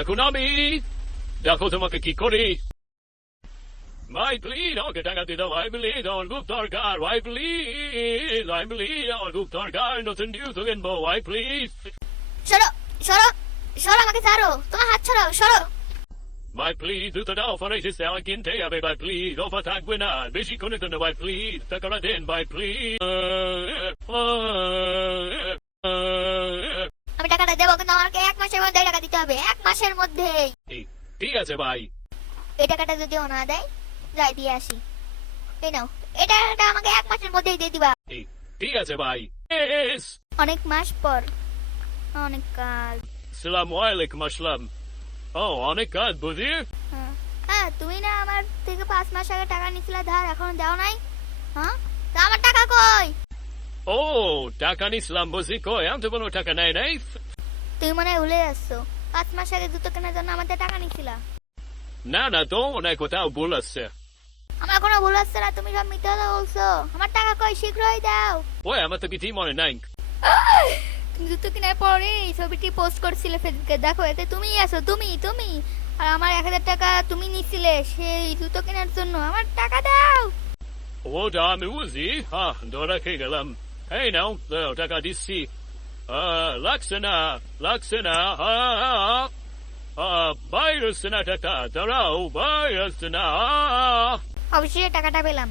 এখন আমি দেখো তোমাকে কি করি। ভাই প্লিজ আমাকে টাকা দিয়ে দাও, ভাই প্লিজ আমার খুব দরকার, ভাই প্লিজ, ভাই প্লিজ আমার খুব দরকার, নতুন জুতো কিনবো, ভাই প্লিজ। সরো সরো সরো, আমাকে ছাড়ো, তোমার হাত ছাড়ো, সরো। ভাই প্লিজ জুতোটা অফার এসেছে, আমার কিনতে হবে ভাই প্লিজ, অফার থাকবে না বেশিক্ষণের জন্য ভাই প্লিজ, টাকাটা দেন ভাই প্লিজ। আমি টাকাটা দেবো, কিন্তু আমাকে 1 মাসের মধ্যে টাকা দিতে হবে, 1 মাসের মধ্যে। ঠিক আছে ভাই। এই টাকাটা যদি ও না দেয়, যাই দিয়ে আসি। এই নাও, এই টাকাটা আমাকে 1 মাসের মধ্যেই দিয়ে দিবা। ঠিক আছে ভাই। অনেক মাস পর, অনেক কাল। আসসালামু আলাইকুম আসসালাম। ও অনেক কাজ বুঝি। হ্যাঁ, তুমি না আমার থেকে 5 মাস আগে টাকা নিয়েছিলে ধার, এখনো দাও নাই? হ্যাঁ, তা আমার টাকা কই? ও টাকা নিছিলাম বুঝি, কই আমি তো কোনো টাকা নেই নাই। তুমি মনে হয় ভুলে যাচ্ছো, 5 মাস আগে জুতো কেনার জন্য আমাদের টাকা নিয়েছিলা। না না তো অনেক কোথাও ভুল আসছে। আমার কোনো ভুল হচ্ছে না, তুমি সব মিথ্যা কথা বলছো। আমার টাকা কই, শীঘ্রই দাও। ওই আমার তো কিছু মনে নাই। তুমি জুতো কেনার পরে এই ছবিটি পোস্ট করছিলে ফেসবুকে, দেখো এতে তুমিই আছো, তুমি তুমি। আর আমার 1000 টাকা তুমি নিছিলে সেই জুতো কেনার জন্য, আমার টাকা দাও। ওটা আমি বুঝি, হ্যাঁ ধরা খেয়ে গেলাম। এই নাও টাকা দিচ্ছি। লাগছে না, লাগছে না, বাইরে আসছে না টাকা, দাঁড়াও বাইরে আসছে না। অবশ্যই টাকাটা পেলাম।